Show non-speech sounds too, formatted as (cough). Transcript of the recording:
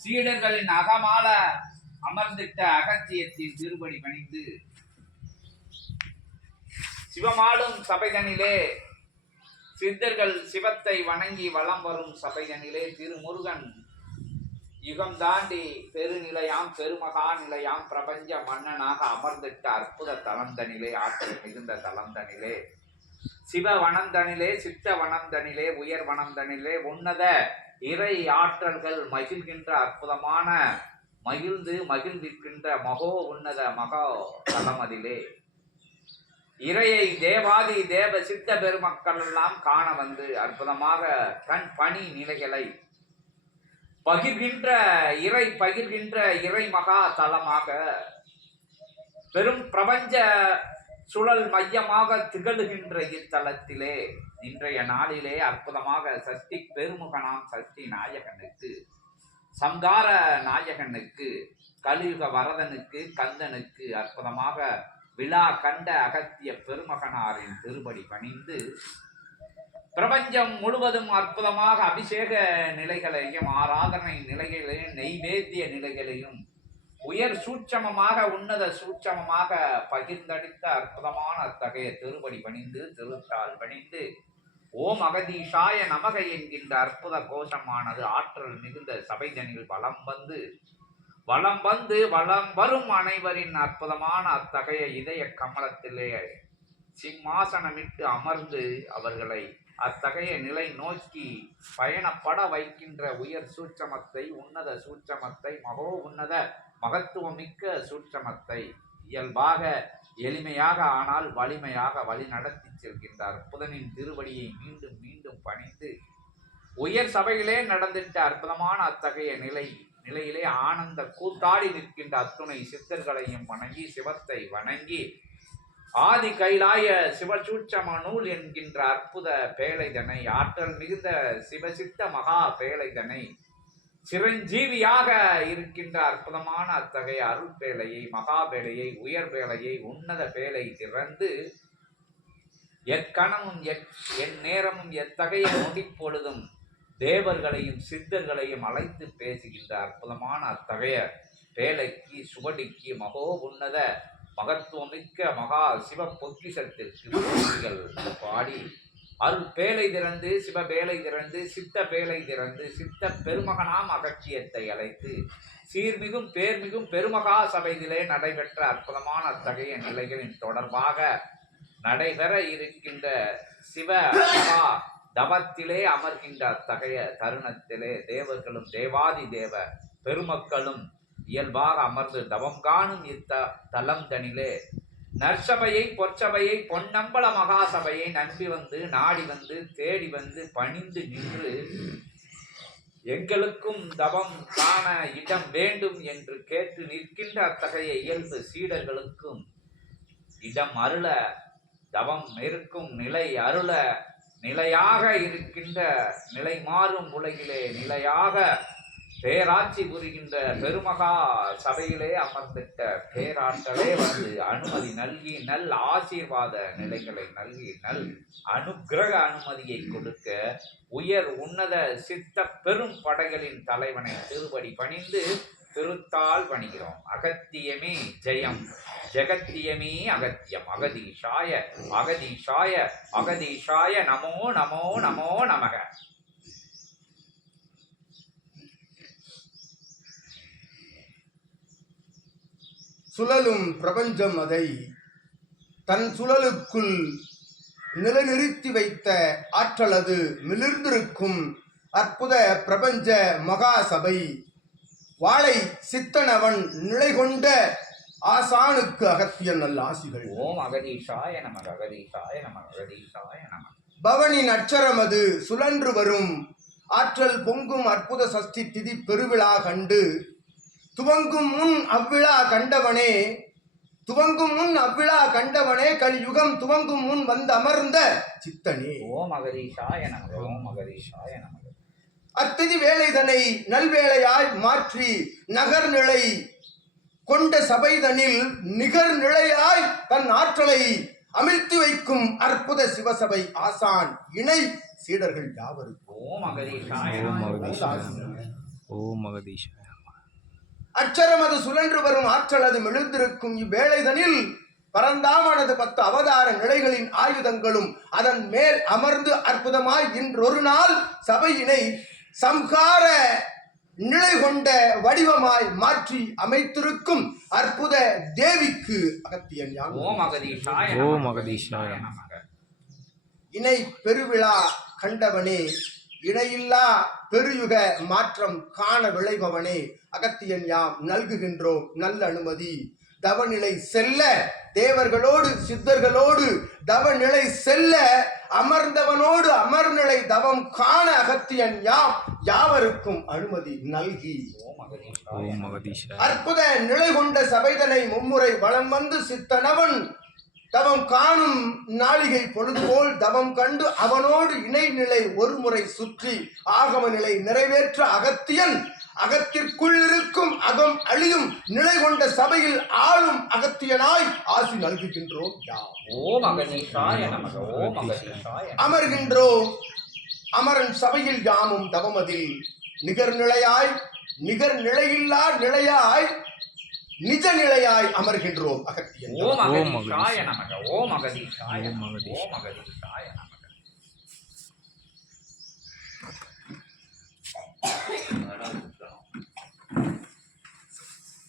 சீடர்களின் அகமால அமர்ந்திட்ட அகத்தியத்தின் திருப்படி பணிந்து சிவமாலும் சபைதனிலே சித்தர்கள் சிவத்தை வணங்கி வலம் வரும் சபைதனிலே திருமுருகன் யுகம் தாண்டி பெருநிலையாம் பெருமகா நிலையாம் பிரபஞ்ச மன்னனாக அமர்ந்திட்ட அற்புத தலந்தனிலே ஆற்றல் மிகுந்த தலந்தனிலே சிவ வனந்தனிலே சித்த வனந்தனிலே உயர் வனந்தனிலே உன்னத இறை ஆற்றல்கள் மகிழ்கின்ற அற்புதமான மகிழ்ந்து மகிழ்ந்திருக்கின்ற மகோ உன்னத மகா தலமதிலே. இறையை தேவாதி தேவ சித்த பெருமக்கள் எல்லாம் காண வந்து அற்புதமாக கண் பணி நிலைகளை பகிர்கின்ற இறை பகிர்கின்ற இறை மகா தலமாக பெரும் பிரபஞ்ச சுழல் மையமாக திகழுகின்ற இத்தலத்திலே இன்றைய நாளிலே அற்புதமாக சஷ்டி பெருமுகனாம் சஷ்டி நாயகனுக்கு சங்கார நாயகனுக்கு கலியுக வரதனுக்கு கந்தனுக்கு அற்புதமாக விழா கண்ட அகத்திய பெருமகனாரின் திருப்படி பணிந்து பிரபஞ்சம் முழுவதும் அற்புதமாக அபிஷேக நிலைகளையும் ஆராதனை நிலைகளையும் நெய்வேத்திய நிலைகளையும் உயர் சூட்சமமாக உன்னத சூட்சமமாக பகிர்ந்தளித்த அற்புதமான அத்தகைய திருவடி பணிந்து திருத்தாள் பணிந்து ஓம் அகதீஷாய நமக என்கின்ற அற்புத கோஷமானது ஆற்றல் மிகுந்த சபைஜனில் வலம் வந்து வலம் வந்து வலம் வரும் அனைவரின் அற்புதமான அத்தகைய இதய கமலத்திலே சிம்மாசனமிட்டு அமர்ந்து அவர்களை அத்தகைய நிலை நோக்கி பயணப்பட வைக்கின்ற உயர் சூட்சமத்தை உன்னத சூட்சமத்தை மகோ உன்னத மகத்துவமிக்க சூட்சமத்தை இயல்பாக எளிமையாக ஆனால் வலிமையாக வழி நடத்தி புதனின் திருவடியை மீண்டும் மீண்டும் பணிந்து உயர் சபையிலே நடந்திட்ட அற்புதமான அத்தகைய நிலை நிலையிலே ஆனந்த கூத்தாடி நிற்கின்ற அத்துணை சித்தர்களையும் வணங்கி சிவத்தை வணங்கி ஆதி கைலாய சிவசூட்சம நூல் என்கின்ற அற்புத பேழைதனை ஆற்றல் மிகுந்த சிவசித்த மகா பேழைதனை சிரஞ்சீவியாக இருக்கின்ற அற்புதமான அத்தகைய அருள் பேழையை மகா வேலையை உயர் வேலையை உன்னத பேழை திறந்து எக்கணமும் என் நேரமும் எத்தகைய முடிப்பொழுதும் தேவர்களையும் சித்தர்களையும் அழைத்து பேசுகின்ற அற்புதமான அத்தகைய வேலைக்கு சுவடிக்கு மகோ உன்னத மகத்துவமிக்க மகா சிவ பொக்கிஷத்திற்கு பாடி அருள் பேழை திறந்து சிவ பேழை திறந்து சித்த பேழை திறந்து சித்த பெருமகனாம் அகட்சியத்தை அழைத்து சீர்மிகும் பேர்மிகும் பெருமகா சபையிலே நடைபெற்ற அற்புதமான அத்தகைய நிலைகளின் தொடர்பாக நடைபெற இருக்கின்ற சிவ தவத்திலே அமர்கின்ற அத்தகைய தருணத்திலே தேவர்களும் தேவாதி தேவ பெருமக்களும் இயல்பாக அமர்ந்து தவம் காணும் இத்த தலம் தனிலே நற்சபையை பொற்சபையை பொன்னம்பல மகாசபையை நம்பி வந்து நாடி வந்து தேடி வந்து பணிந்து நின்று எங்களுக்கும் தவம் காண இடம் வேண்டும் என்று கேட்டு நிற்கின்ற அத்தகைய இயல்பு சீடர்களுக்கும் இடம் அருள தவம் இருக்கும் நிலை அருள நிலையாக இருக்கின்ற நிலை மாறும் உலகிலே நிலையாக பேராட்சி புரிகின்ற பெருமகா சபையிலே அமர்ந்திட்ட பேராற்றலே வந்து அனுமதி நல்கி நல் ஆசீர்வாத நிலைகளை நல்கி நல் அனுக்கிரக அனுமதியை கொடுக்க உயர் உன்னத சித்த பெரும் படைகளின் தலைவனை திருவடி பணிந்து திருத்தால் பணிகிறோம். அகத்தியமே ஜெயம். ஜெகத்தியமே அகத்தியம். அகதீஷாய. அகதீஷாய. அகதீஷாய. நமோ நமோ நமோ நமக. சுழலும் பிரபஞ்சம் அதை. தன் சுழலுக்குள் நிலைநிறுத்தி வைத்த ஆற்றலது மிளிர்ந்திருக்கும் அற்புத பிரபஞ்ச மகா சபை வாழை சித்தனவன் நிலை கொண்ட ஆசானுக்கு அகத்திய நல்ல ஆசிகள். ஓம் அகதீஷாய நமக அகதீஷாய நமக அகதீஷாய நமக. பவனின் அச்சரமது சுழன்று வரும். ஆற்றல் பொங்கும் அற்புத சஷ்டி திதி பெருவிழா கண்டு துவங்கும் முன் அவ்விழா கண்டவனே துவங்கும் முன் அவ்விழா கண்டவனே கலியுகம் துவங்கும் முன் வந்து அமர்ந்த சித்தனே. ஓம் அகதீஷாய நமக ஓம் அகதீஷாய நமக. அத்திதி வேலைதனை நல்வேளையாய் மாற்றி நகர்நிலை கொண்ட சபைதனில் நிகர் நிலையாய் தன் ஆற்றலை அமிழ்த்தி வைக்கும் அற்புத சிவசபை ஆசான் இணை சீடர்கள் யாவருக்கும் ஓம் அகதீஷாய ஓம். அகதீஷாய அகதீஷாய அச்சரமது சுழன்று வரும் ஆற்றல் அது மெழுந்திருக்கும் இவ்வேளைதனில் பரந்தாமனது பத்து அவதார நிலைகளின் ஆயுதங்களும் அதன் மேல் அமர்ந்து அற்புதமாய் இன்றொரு நாள் சபையினை சம்ஹார நிலை கொண்ட வடிவமாய் மாற்றி அமைத்திருக்கும் அற்புத தேவிக்கு அகத்தியன் யான் ஓம் அகதீஷாய ஓம் நமக. அகதீஷாய நமக. இணை பெருவிழா கண்டவனே இணையில்லா பெருயுக மாற்றம் காண விளைபவனே அகத்தியன் யாம் நல்குகின்றோம் நல்ல அனுமதி. தவநிலை செல்ல தேவர்களோடு சித்தர்களோடு தவநிலை செல்ல அமர்ந்தவனோடு அமர்நிலை தவம் காண அகத்தியன் யாம் யாவருக்கும் அனுமதி நல்கி. அற்புத நிலை கொண்ட சபைதனை மும்முறை வலம் வந்து சித்தனவன். தவம் காணும் நாளிகை பொழுதுபோல் தவம் கண்டு அவனோடு இணைநிலை ஒருமுறை சுற்றி ஆகம நிலை நிறைவேற்ற அகத்தியன். அகத்திற்குள் இருக்கும் அகம் அழியும் நிலை கொண்ட சபையில் ஆளும் அகத்தியனாய் ஆசி நல்குகின்றோம். அமர்கின்றோம் அமரன் சபையில் யாமும் தவமதில். நிகர் நிலையாய் நிகர் நிலையில்லா நிலையாய் நிஜ நிலையாய் அமர்கின்றோம் அகத்தியன். ஓம் அகதீஷாய நமக. ஓம் அகதீஷாய ஓம் அகதீஷாய நமக Thank you. (coughs)